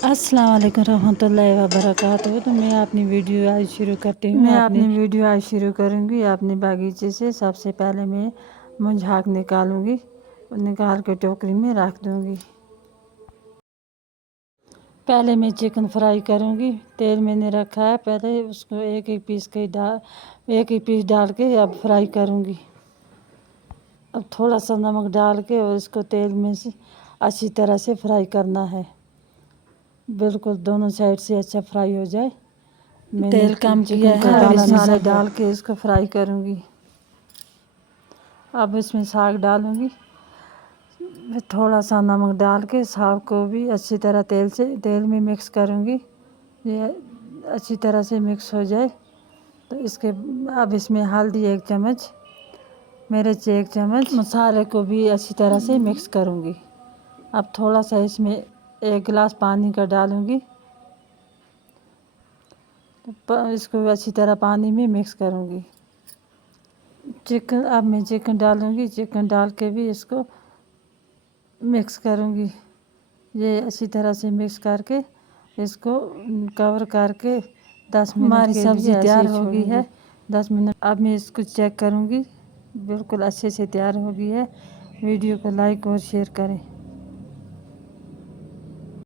अस्सलाम वालेकुम रहमतुल्लाहि व बरकातुहू। तो मैं अपनी वीडियो आज शुरू करती हूँ। करूँगी अपने बागीचे से। सबसे पहले मैं मुंझाक निकालूंगी और निकाल के टोकरी में रख दूंगी। पहले मैं चिकन फ्राई करूंगी। तेल मैंने रखा है, पहले उसको एक एक पीस डाल के अब फ्राई करूंगी। अब थोड़ा सा नमक डाल के और इसको तेल में से अच्छी तरह से फ्राई करना है, बिल्कुल दोनों साइड से अच्छा फ्राई हो जाए। मैंने तेल कम किया है, मसाले डाल के इसको फ्राई करूंगी। अब इसमें साग डालूंगी। थोड़ा सा नमक डाल के साग को भी अच्छी तरह तेल में मिक्स करूंगी। ये अच्छी तरह से मिक्स हो जाए तो अब इसमें हल्दी 1 चम्मच, मिर्च 1 चम्मच, मसाले को भी अच्छी तरह से मिक्स करूंगी। अब थोड़ा सा इसमें 1 गिलास पानी का डालूंगी। इसको अच्छी तरह पानी में मिक्स करूंगी। अब मैं चिकन डालूंगी। चिकन डाल के भी इसको मिक्स करूंगी। ये अच्छी तरह से मिक्स करके इसको कवर करके 10 मिनट हमारी सब्ज़ी तैयार हो गई है। 10 मिनट अब मैं इसको चेक करूंगी। बिल्कुल अच्छे से तैयार हो गई है। वीडियो को लाइक और शेयर करें।